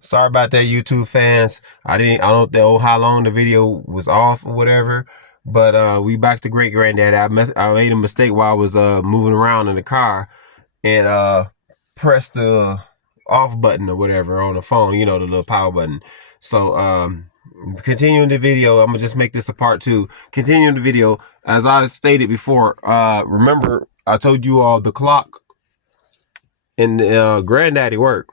Sorry about that, YouTube fans. I don't know how long the video was off or whatever, but we back to great granddaddy. I made a mistake while I was moving around in the car and pressed the off button or whatever on the phone. You know, the little power button. So continuing the video, I'm gonna just make this a part two. Continuing the video, as I stated before. Remember, I told you all the clock in granddaddy work.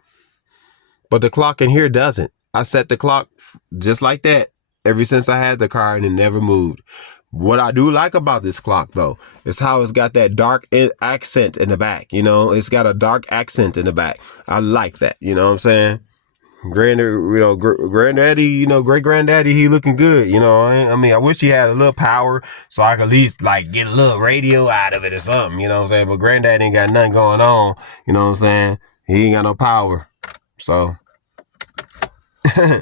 But the clock in here doesn't. I set the clock just like that ever since I had the car and it never moved. What I do like about this clock though is how it's got that dark accent in the back. You know, it's got a dark accent in the back. I like that. You know what I'm saying? Granddaddy, great granddaddy, he looking good. I mean, I wish he had a little power so I could at least like get a little radio out of it or something. You know what I'm saying? But granddaddy ain't got nothing going on. You know what I'm saying? He ain't got no power. So, he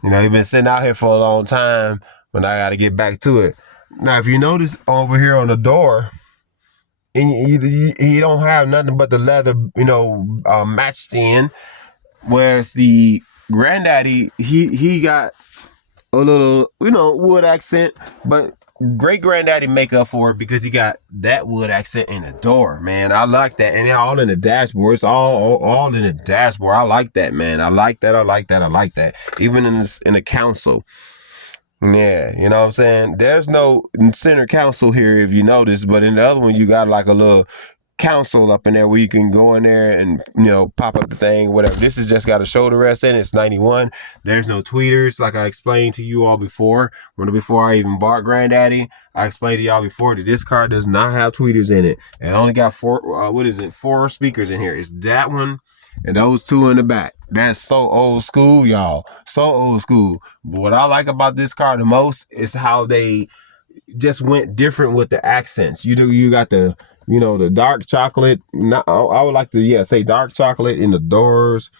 been sitting out here for a long time, but I got to get back to it. Now, if you notice over here on the door, he don't have nothing but the leather, matched in. Whereas the granddaddy, he got a little, wood accent, but great granddaddy make up for it because he got that wood accent in the door, man. I like that. And all in the dashboard. It's all in the dashboard. I like that, man. I like that. Even in the console. Yeah, you know what I'm saying? There's no center console here if you notice, but in the other one you got like a little console up in there where you can go in there and pop up the thing, whatever. This has just got a shoulder rest in it. It's 91. There's no tweeters, like I explained to you all before. Before I even bought granddaddy, I explained to y'all before that this car does not have tweeters in it. It only got four speakers in here. It's that one and those two in the back. That's so old school, y'all. So old school. But what I like about this car the most is how they just went different with the accents. You got the the dark chocolate. I would like to say dark chocolate in the doors.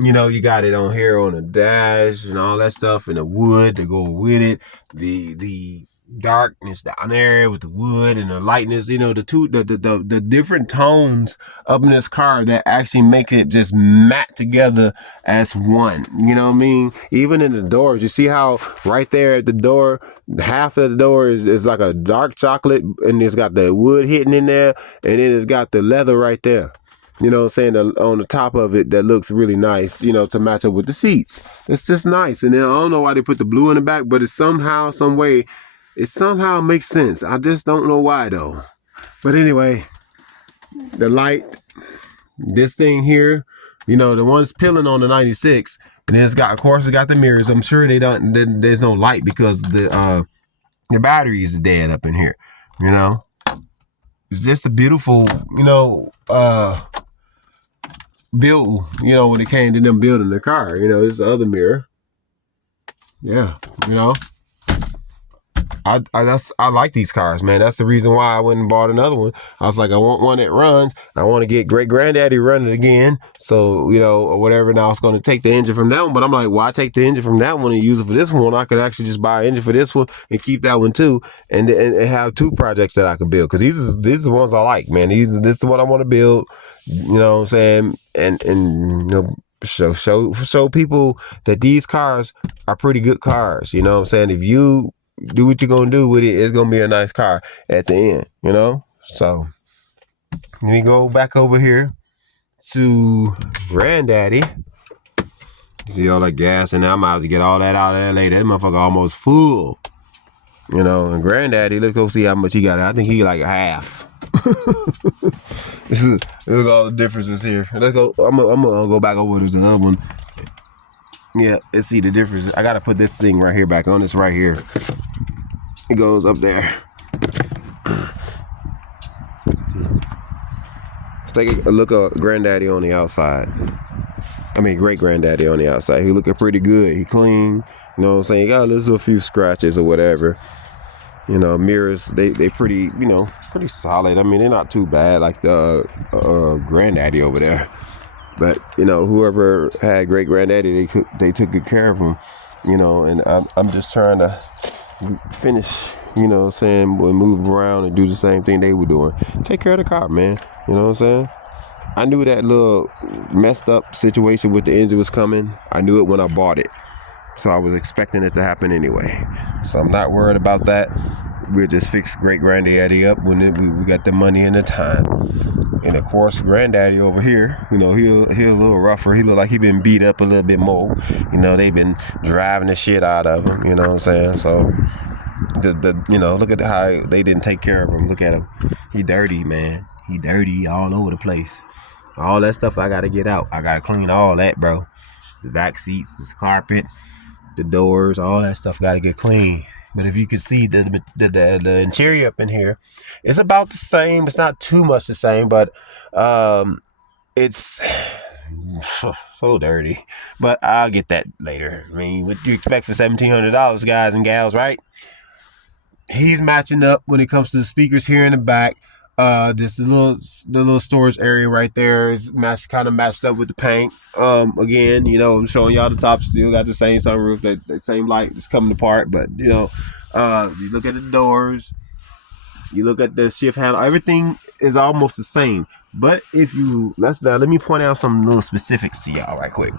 You got it on here on the dash and all that stuff, and the wood to go with it. The darkness down there with the wood and the lightness. The different tones up in this car that actually make it just matte together as one. You know what I mean? Even in the doors, you see how right there at the door, half of the door is like a dark chocolate, and it's got the wood hitting in there, and then it's got the leather right there. You know what I'm saying? On the top of it, that looks really nice, to match up with the seats. It's just nice. And then I don't know why they put the blue in the back, but it's somehow, some way, it somehow makes sense. I just don't know why though. But anyway, the light, this thing here, the one's peeling on the 96, and it's got, of course, it got the mirrors. I'm sure there's no light because the battery is dead up in here. It's just a beautiful, build. When it came to them building the car, it's the other mirror. Yeah, I like these cars, man. That's the reason why I went and bought another one. I was like, I want one that runs. I want to get great granddaddy running again. So, or whatever. Now it's going to take the engine from that one. But I'm like, why take the engine from that one and use it for this one? I could actually just buy an engine for this one and keep that one too, and have two projects that I can build. Because these are the ones I like, man. This is the one I want to build. You know what I'm saying? And show people that these cars are pretty good cars. You know what I'm saying? If you do what you're gonna do with it, it's gonna be a nice car at the end, So let me go back over here to granddaddy. See all that gas, and I'm out to get all that out of there later. That motherfucker almost full. And granddaddy, let's go see how much he got. I think he like half. Look all the differences here. Let's go. I'm gonna go back over to the other one. Yeah, let's see the difference. I gotta put this thing right here back on. This right here. It goes up there. Let's take a look at granddaddy on the outside. I mean, great granddaddy on the outside. He looking pretty good. He clean. You know what I'm saying? He got a few scratches or whatever. Mirrors, they pretty, pretty solid. I mean, they're not too bad like the granddaddy over there. But, whoever had great granddaddy, they took good care of him, and I'm just trying to finish, saying, move around and do the same thing they were doing. Take care of the car, man. You know what I'm saying? I knew that little messed up situation with the engine was coming. I knew it when I bought it. So I was expecting it to happen anyway. So I'm not worried about that. We'll just fix great granddaddy up when we got the money and the time. And of course, granddaddy over here, he a little rougher. He look like he been beat up a little bit more. They've been driving the shit out of him. You know what I'm saying? So look at how they didn't take care of him. Look at him. He dirty, man. He dirty all over the place. All that stuff I gotta get out. I gotta clean all that, bro. The back seats, this carpet, the doors, all that stuff gotta get clean. But if you can see the interior up in here, it's about the same. It's not too much the same, but it's so dirty. But I'll get that later. I mean, what do you expect for $1,700, guys and gals, right? He's matching up when it comes to the speakers here in the back. The little storage area right there is kind of matched up with the paint. Again, I'm showing y'all the top still got the same sunroof, that same light is coming apart. But you look at the doors, you look at the shift handle, everything is almost the same. But let me point out some little specifics to y'all right quick.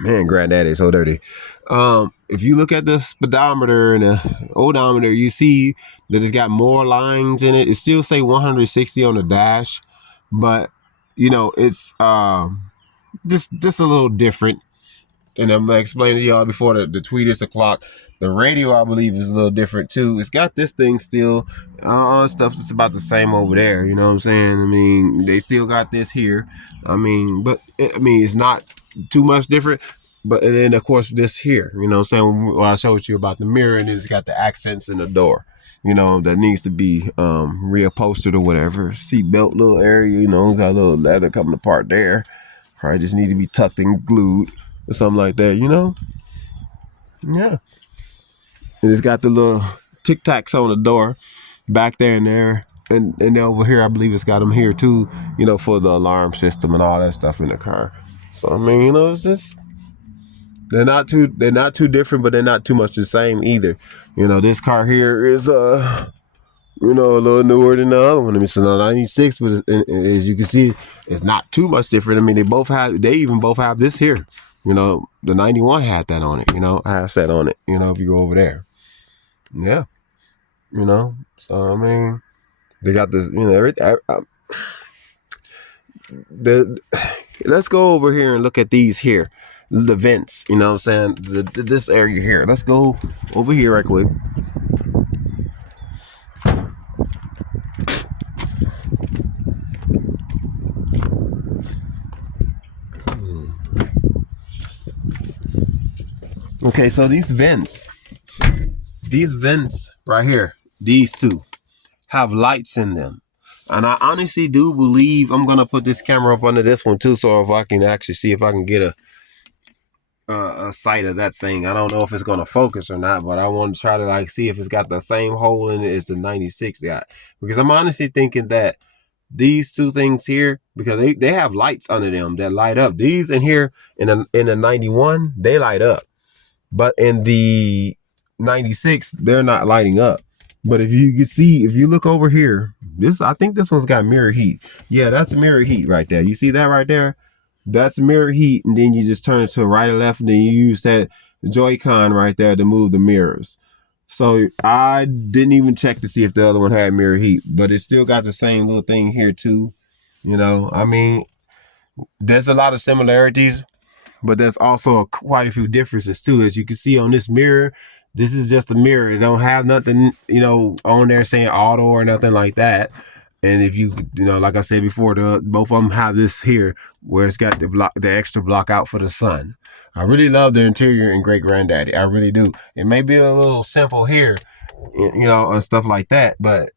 Man, granddaddy is so dirty. If you look at the speedometer and the odometer, you see that it's got more lines in it. It still say 160 on the dash, but it's just a little different. And I'm gonna explain to y'all before the tweet is o'clock. The radio, I believe, is a little different too. It's got this thing still, stuff that's about the same over there. You know what I'm saying? I mean, they still got this here. It's not too much different. But and then of course this here, you know what I'm saying? Well, I showed you about the mirror, and it's got the accents in the door. That needs to be reupholstered or whatever. Seat belt little area, got a little leather coming apart there. Probably just need to be tucked and glued or something like that, Yeah. And it's got the little tic tacs on the door back there and there. And over here, I believe it's got them here too, for the alarm system and all that stuff in the car. So I mean, it's just they're not too different, but they're not too much the same either. This car here is a little newer than the other one. It's a 96, but as you can see, it's not too much different. I mean, they even both have this here. The 91 had that on it, has that on it, if you go over there. Yeah. So, I mean, they got this, let's go over here and look at these here, the vents, you know what I'm saying? This area here. Let's go over here right quick. Okay, so these vents right here, these two have lights in them. And I honestly do believe I'm going to put this camera up under this one too, so if I can actually see if I can get a sight of that thing. I don't know if it's going to focus or not, but I want to try to see if it's got the same hole in it as the 96 got. Because I'm honestly thinking that these two things here, because they have lights under them that light up. These in here in the 91, they light up. But in the 96, they're not lighting up. But if you look over here, I think this one's got mirror heat. Yeah, that's mirror heat right there. You see that right there? That's mirror heat, and then you just turn it to right or left, and then you use that Joy-Con right there to move the mirrors. So I didn't even check to see if the other one had mirror heat, but it still got the same little thing here too. I mean, there's a lot of similarities, but there's also quite a few differences too. As you can see on this mirror, this is just a mirror. It don't have nothing, on there saying auto or nothing like that. And if like I said before, both of them have this here where it's got the extra block out for the sun. I really love the interior in Great Granddaddy. I really do. It may be a little simple here, and stuff like that. But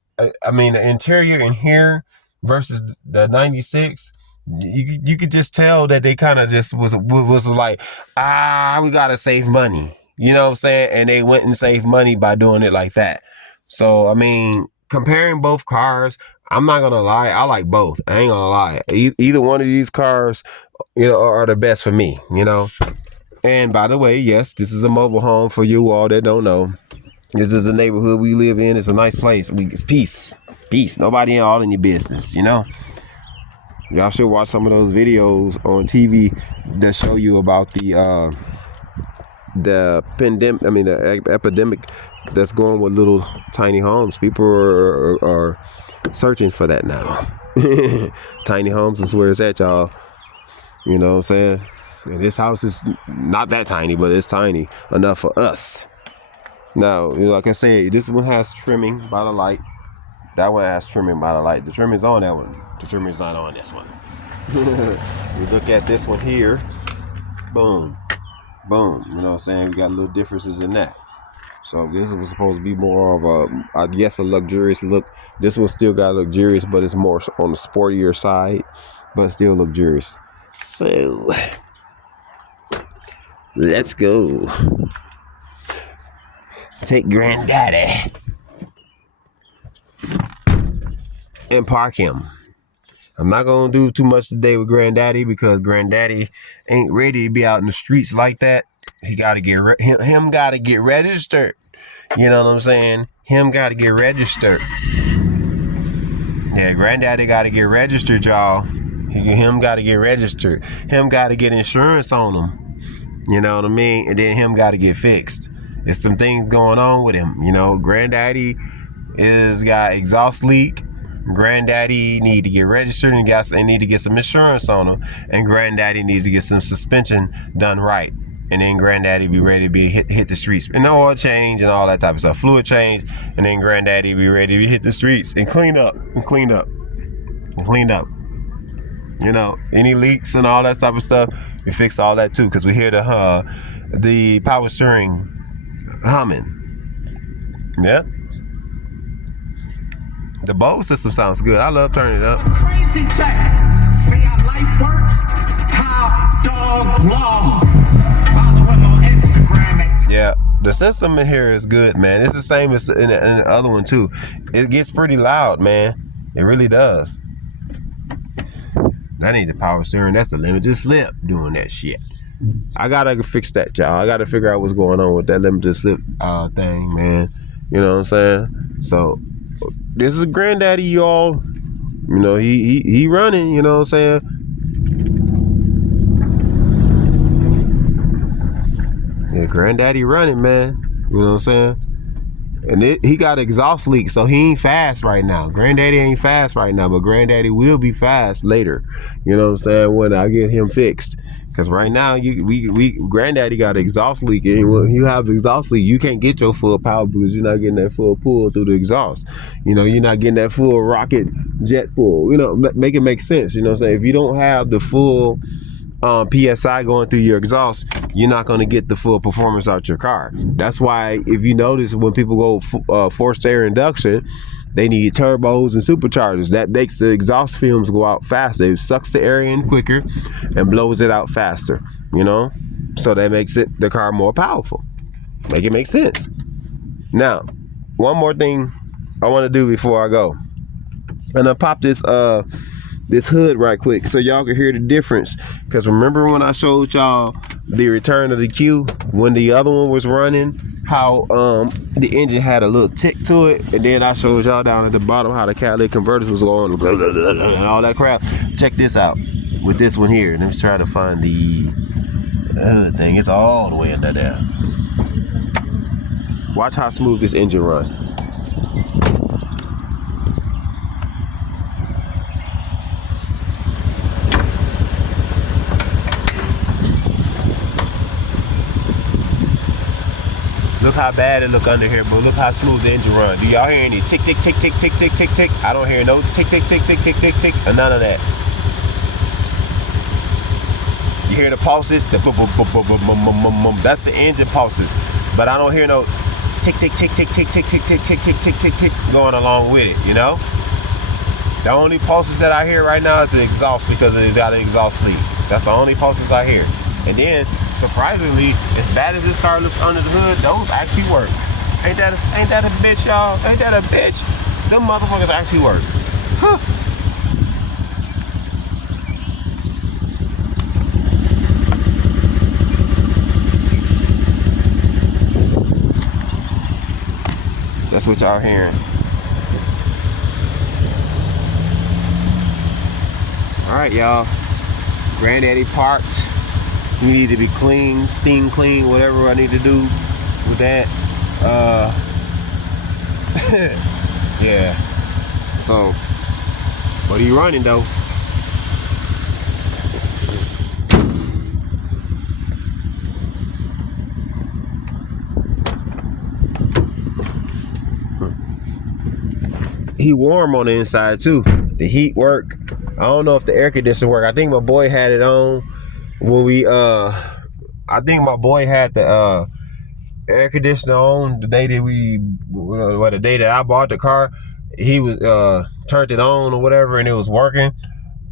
I mean, the interior in here versus the 96, you could just tell that they kind of just was like, we gotta save money. You know what I'm saying? And they went and saved money by doing it like that. So I mean, comparing both cars, I'm not gonna lie, I like both. I ain't gonna lie. Either one of these cars, are the best for me. And by the way, yes, this is a mobile home for you all that don't know. This is the neighborhood we live in. It's a nice place. It's peace. Peace. Nobody all in your business, you know? Y'all should watch some of those videos on TV that show you about the pandemic, the epidemic that's going with little tiny homes. People are searching for that now. Tiny homes is where it's at, y'all. You know what I'm saying? And this house is not that tiny, but it's tiny enough for us. Now, like I said, this one has trimming by the light. That one has trimming by the light. The trimming's on that one. The trimming's not on this one. We look at this one here. Boom. Boom. You know what I'm saying? We got little differences in that. So this was supposed to be more of a luxurious look. This one still got luxurious, but it's more on the sportier side, but still luxurious. So let's go. Take Granddaddy and park him. I'm not gonna do too much today with Granddaddy because Granddaddy ain't ready to be out in the streets like that. He gotta get him gotta get registered. You know what I'm saying? Him gotta get registered. Yeah, Granddaddy gotta get registered, y'all. Him gotta get registered. Him gotta get insurance on him. You know what I mean? And then him gotta get fixed. There's some things going on with him. You know, Granddaddy is got exhaust leak. Granddaddy need to get registered and need to get some insurance on him. And Granddaddy needs to get some suspension done right. And then Granddaddy be ready to be hit the streets. And oil change and all that type of stuff. Fluid change. And then Granddaddy be ready to hit the streets and clean up. You know, any leaks and all that type of stuff, we fix all that too. Because we hear the power steering humming. Yep. The Bose system sounds good. I love turning it up. Crazy check. See how life works? Top dog law. Follow him on Instagram. Yeah, the system in here is good, man. It's the same as in the other one too. It gets pretty loud, man. It really does. I need the power steering. That's the limited slip doing that shit. I gotta fix that, y'all. I gotta figure out what's going on with that limited slip thing, man. You know what I'm saying? So this is Granddaddy, y'all. You know, he running, you know what I'm saying? Yeah, Granddaddy running, man. You know what I'm saying? And he got exhaust leak, so he ain't fast right now. Granddaddy ain't fast right now, but Granddaddy will be fast later. You know what I'm saying? When I get him fixed. Because right now, Granddaddy got exhaust leak. And when you have exhaust leak, you can't get your full power because you're not getting that full pull through the exhaust. You know, you're not getting that full rocket jet pull. You know, make it make sense. You know what I'm saying? If you don't have the full PSI going through your exhaust, you're not going to get the full performance out your car. That's why if you notice when people go forced air induction, they need turbos and superchargers. That makes the exhaust fumes go out faster. It sucks the air in quicker and blows it out faster, you know? So that makes the car more powerful. Make it make sense. Now, one more thing I want to do before I go. And I pop this hood right quick so y'all can hear the difference. Because remember when I showed y'all the return of the Q when the other one was running, how the engine had a little tick to it, and then I showed y'all down at the bottom how the catalytic converters was going and all that crap. Check this out with this one here. Let me try to find the hood thing. It's all the way under there. Watch how smooth this engine run. Look how bad it look under here, but look how smooth the engine run. Do y'all hear any tick, tick, tick, tick, tick, tick, tick, tick? I don't hear no tick, tick, tick, tick, tick, tick, tick, or none of that. You hear the pulses? The boom, boom, boom, boom, boom, boom, boom, boom, boom. That's the engine pulses. But I don't hear no tick, tick, tick, tick, tick, tick, tick, tick, tick, tick, tick, tick, tick going along with it, you know? The only pulses that I hear right now is the exhaust because it's got an exhaust sleeve. That's the only pulses I hear. And then, surprisingly, as bad as this car looks under the hood, those actually work. Ain't that a bitch, y'all? Ain't that a bitch? Them motherfuckers actually work. Huh. That's what y'all hearing. Alright, y'all. Granddaddy parked. You need to be clean, steam clean, whatever I need to do with that. Yeah. So, what are you running though? He warm on the inside too. The heat work. I don't know if the air conditioner work. I think my boy had it on when we I think my boy had the air conditioner on the day that the day that I bought the car. He was turned it on or whatever and it was working.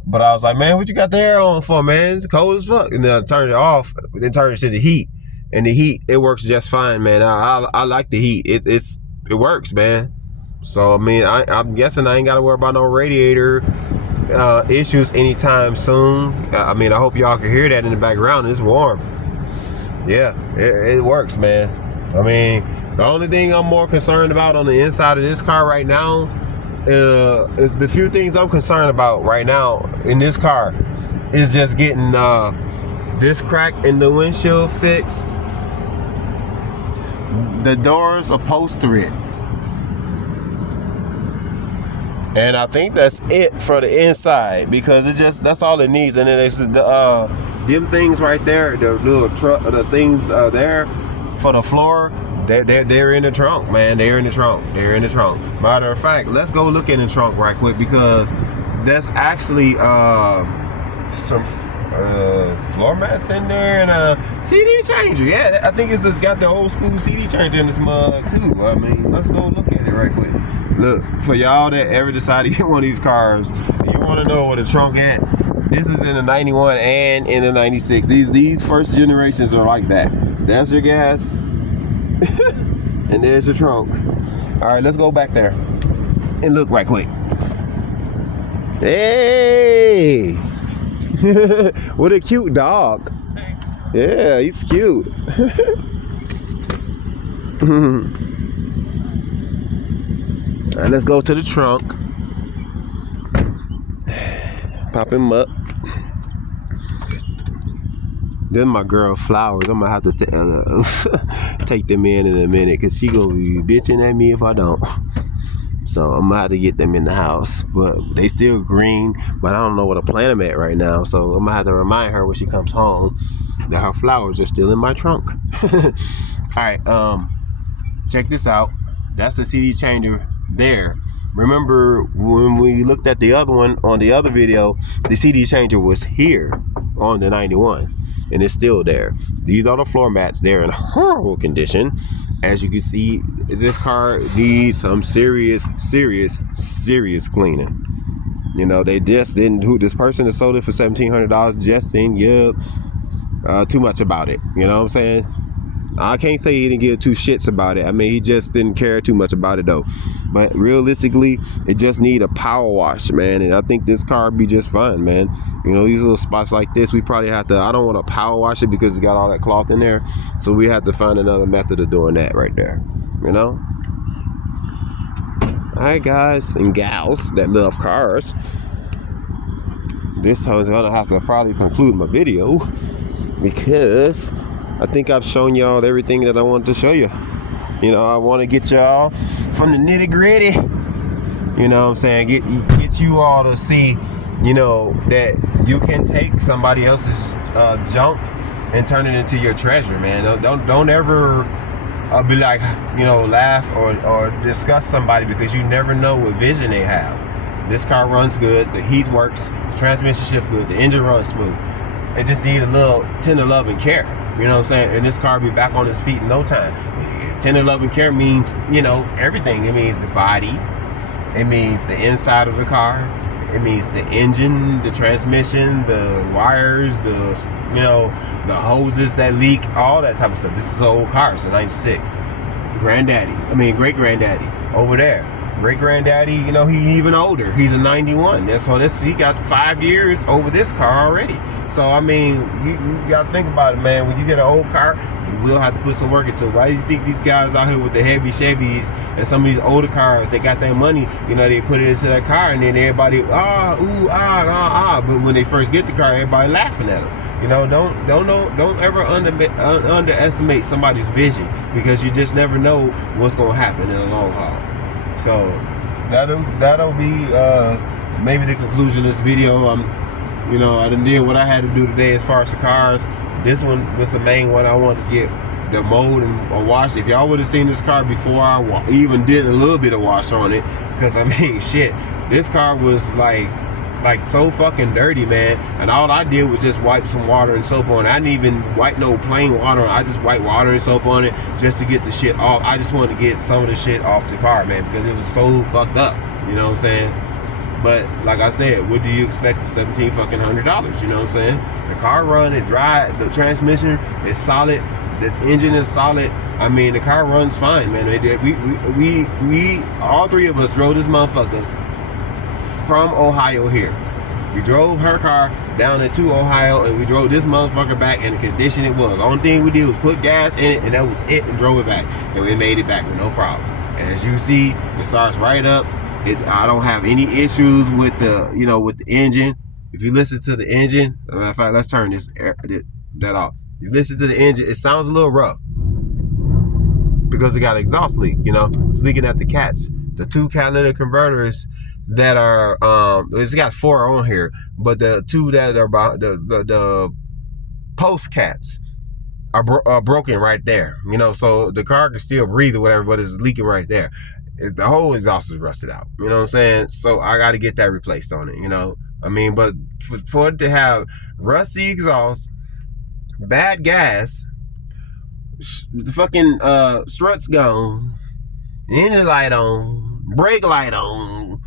But I was like, man, what you got the air on for, man? It's cold as fuck. And then I turned it off, then turned it to the heat. And the heat, it works just fine, man. I like the heat. It works, man. So I mean, I'm guessing I ain't gotta worry about no radiator issues anytime soon. I mean, I hope y'all can hear that in the background. It's warm. Yeah, it works, man. I mean, the only thing I'm more concerned about on the inside of this car right now, the few things I'm concerned about right now in this car is just getting this crack in the windshield fixed, the doors upholstered, and I think that's it for the inside, because that's all it needs. And then it's them things right there, the little truck, the things there for the floor. They're in the trunk, man. They're in the trunk. Matter of fact, let's go look in the trunk right quick, because that's actually some floor mats in there and a CD changer. Yeah, I think it's just got the old school CD changer in this mug too. I mean, let's go look at it right quick. Look, for y'all that ever decide to get one of these cars, you want to know where the trunk at. This is in the 91 and in the 96. These first generations are like that. That's your gas. And there's your trunk. All right, let's go back there and look right quick. Hey, what a cute dog. Yeah, he's cute. All right, let's go to the trunk. Pop him up. Then my girl Flowers, I'm gonna have to take them in a minute, because she gonna be bitching at me if I don't. So I'm gonna have to get them in the house. But they still green, but I don't know where to plant them at right now. So I'm gonna have to remind her when she comes home that her flowers are still in my trunk. All right, check this out. That's the CD changer there. Remember when we looked at the other one on the other video, the CD changer was here on the 91. And it's still there. These are the floor mats. They're in horrible condition. As you can see, this car needs some serious cleaning. You know, they just didn't, this person that sold it for $1,700 just didn't give too much about it. You know what I'm saying? I can't say he didn't give two shits about it. I mean, he just didn't care too much about it though. But realistically, it just need a power wash, man. And I think this car would be just fine, man. You know, these little spots like this, we probably have to, I don't want to power wash it because it's got all that cloth in there. So we have to find another method of doing that right there, you know? All right, guys and gals that love cars. This one's gonna have to probably conclude my video, because I think I've shown y'all everything that I wanted to show you. You know, I want to get y'all from the nitty gritty. You know what I'm saying? Get you all to see, you know, that you can take somebody else's junk and turn it into your treasure, man. Don't ever be like, you know, laugh or discuss somebody, because you never know what vision they have. This car runs good, the heat works, the transmission shifts good, the engine runs smooth. It just needs a little tender love and care. You know what I'm saying? And this car will be back on its feet in no time. Tender love and care means, you know, everything. It means the body. It means the inside of the car. It means the engine, the transmission, the wires, the hoses that leak, all that type of stuff. This is an old car. It's a 96. Great granddaddy over there. Great granddaddy, you know, he even older. He's a 91. He got 5 years over this car already. So I mean, you gotta think about it, man. When you get an old car, will have to put some work into it. Why do you think these guys out here with the heavy Chevys and some of these older cars, they got their money, they put it into that car, and then everybody, but when they first get the car, everybody laughing at them. Don't ever underestimate somebody's vision, because you just never know what's gonna happen in the long haul. So that'll be maybe the conclusion of this video. I done did what I had to do today as far as the cars. This one was the main one I wanted to get the mold and wash. If y'all would have seen this car before I even did a little bit of wash on it, because shit, this car was like so fucking dirty, man. And all I did was just wipe some water and soap on it. I didn't even wipe no plain water on it. I just wiped water and soap on it just to get the shit off. I just wanted to get some of the shit off the car, man, because it was so fucked up. You know what I'm saying? But like I said, what do you expect for $1,700? You know what I'm saying? The car run, it drive, the transmission is solid, the engine is solid. The car runs fine, man. We all three of us drove this motherfucker from Ohio here. We drove her car down into Ohio, and we drove this motherfucker back in the condition it was. The only thing we did was put gas in it, and that was it, and drove it back. And we made it back with no problem. And as you see, it starts right up. I don't have any issues with the engine. If you listen to the engine, as a matter of fact, let's turn that off. If you listen to the engine, it sounds a little rough because it got an exhaust leak. It's leaking at the cats. The two catalytic converters that are it's got 4 on here, but the 2 that are about the post cats are broken right there. So the car can still breathe or whatever, but it's leaking right there. The whole exhaust is rusted out. You know what I'm saying? So I got to get that replaced on it. But for it to have rusty exhaust, bad gas, the fucking struts gone, engine light on, brake light on,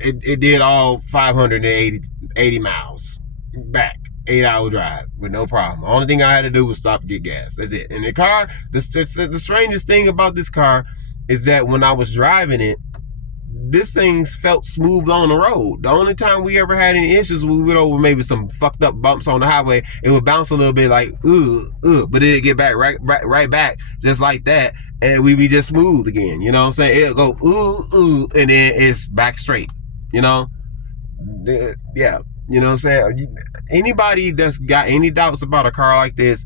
it did all 580 miles back. 8-hour drive with no problem. The only thing I had to do was stop to get gas. That's it. And the car, the strangest thing about this car is that when I was driving it, this thing felt smooth on the road. The only time we ever had any issues, we went over maybe some fucked up bumps on the highway. It would bounce a little bit like, but it'd get back right back just like that. And we'd be just smooth again. You know what I'm saying? It'll go, and then it's back straight. Yeah. You know what I'm saying? Anybody that's got any doubts about a car like this,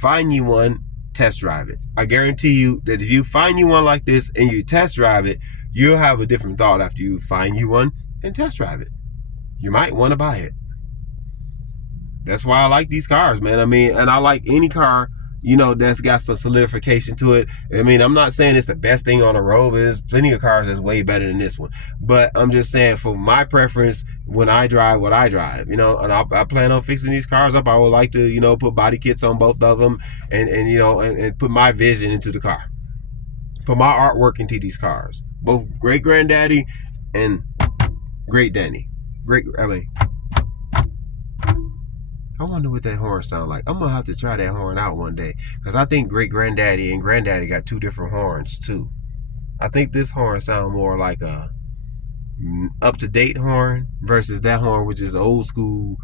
find you one, test drive it. I guarantee you that if you find you one like this and you test drive it, you'll have a different thought after you find you one and test drive it. You might want to buy it. That's why I like these cars, man. And I like any car, that's got some solidification to it. I'm not saying it's the best thing on the road, but there's plenty of cars that's way better than this one. But I'm just saying, for my preference, when I drive what I drive, and I plan on fixing these cars up. I would like to, put body kits on both of them and put my vision into the car. Put my artwork into these cars. Both Great Granddaddy and Great Danny. I wonder what that horn sound like. I'm gonna have to try that horn out one day, because I think Great Granddaddy and Granddaddy got 2 different horns too. I think this horn sound more like a up-to-date horn versus that horn, which is old school,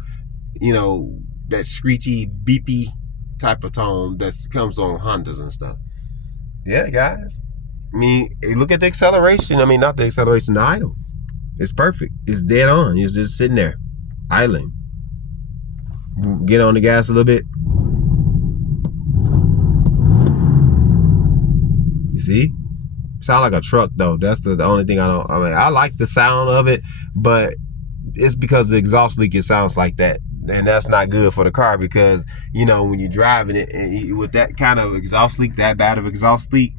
that screechy, beepy type of tone that comes on Hondas and stuff. Yeah, guys. Look at the acceleration. Not the acceleration, the idle. It's perfect. It's dead on. It's just sitting there, idling. Get on the gas a little bit. You see? Sound like a truck though. That's the only thing I don't. I like the sound of it, but it's because the exhaust leak, it sounds like that. And that's not good for the car, because when you're driving it and with that kind of exhaust leak, that bad of exhaust leak,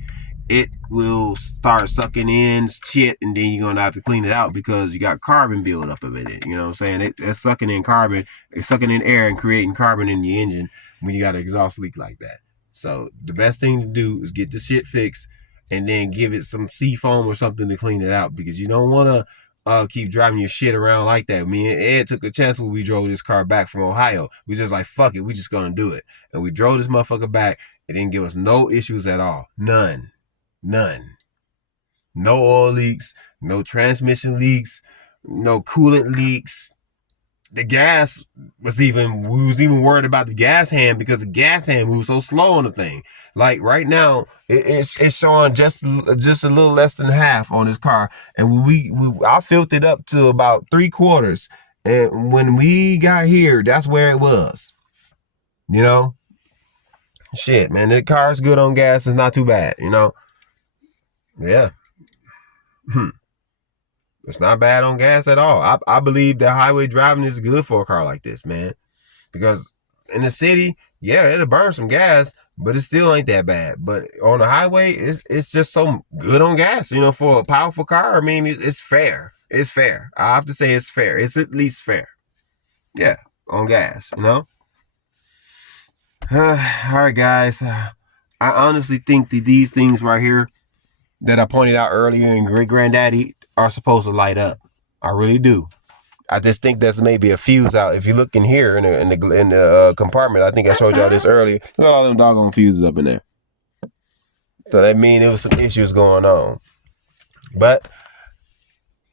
it will start sucking in shit, and then you're gonna have to clean it out because you got carbon build up of it. You know what I'm saying? It's sucking in carbon, it's sucking in air and creating carbon in the engine when you got an exhaust leak like that. So the best thing to do is get the shit fixed and then give it some seafoam or something to clean it out, because you don't want to keep driving your shit around like that. Me and Ed took a chance when we drove this car back from Ohio. We just like, fuck it, we just gonna do it. And we drove this motherfucker back. It didn't give us no issues at all. None. No oil leaks, no transmission leaks, no coolant leaks, the gas we was even worried about the gas hand because the gas hand moves so slow on the thing. Like right now, it's showing just a little less than half on this car, and I filled it up to about 3/4, and when we got here, that's where it was. You know, shit, man, the car's good on gas. It's not too bad. You know, yeah. It's not bad on gas at all. I believe that highway driving is good for a car like this, man. Because in the city, yeah, it'll burn some gas, but it still ain't that bad. But on the highway, it's just so good on gas. You know, for a powerful car, I mean, it's fair. It's fair. I have to say it's fair. It's at least fair. Yeah, on gas, you know? All right, guys. I honestly think that these things right here that I pointed out earlier in Great Granddaddy are supposed to light up. I really do. I just think there's maybe a fuse out. If you look in here in the compartment, I think I showed y'all this earlier. Look at all them doggone fuses up in there. So that means there was some issues going on. But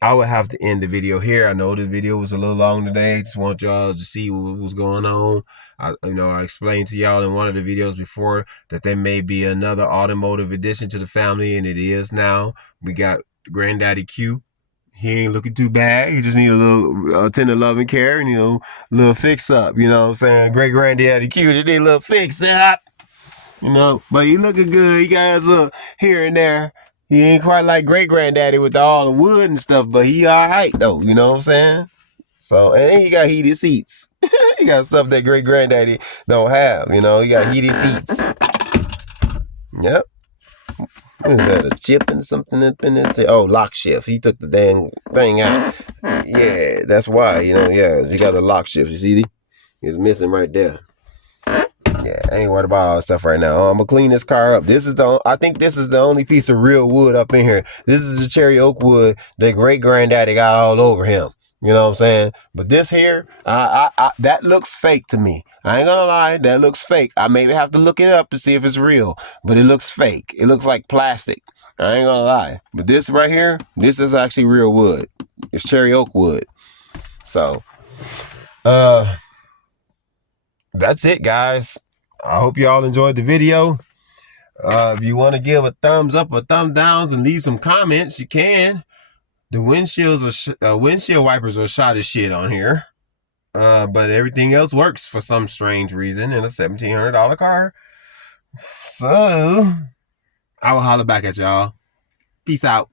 I would have to end the video here. I know the video was a little long today. Just want y'all to see what was going on. I explained to y'all in one of the videos before that there may be another automotive addition to the family, and it is now. We got Granddaddy Q. He ain't looking too bad. He just need a little tender loving care and, a little fix up. You know what I'm saying? Great Granddaddy Q just need a little fix up. But he looking good. He got his little here and there. He ain't quite like Great Granddaddy with all the wood and stuff, but he all right though. You know what I'm saying? So, and he got heated seats. He got stuff that Great Granddaddy don't have. He got heated seats. Yep. What is that, a chip and something up in this? Oh, lock shift. He took the dang thing out. Yeah, that's why, yeah. You got the lock shift. You see? It's missing right there. Yeah, I ain't worried about all that stuff right now. I'm gonna clean this car up. I think this is the only piece of real wood up in here. This is the cherry oak wood that Great Granddaddy got all over him. You know what I'm saying? But this here, that looks fake to me. I ain't gonna lie, that looks fake. I maybe have to look it up to see if it's real, but it looks fake. It looks like plastic. I ain't gonna lie. But this right here, this is actually real wood. It's cherry oak wood. So, that's it, guys. I hope y'all enjoyed the video. If you want to give a thumbs up or thumb downs and leave some comments, you can. The windshield wipers are shot as shit on here. But everything else works for some strange reason in a $1,700 car. So, I will holler back at y'all. Peace out.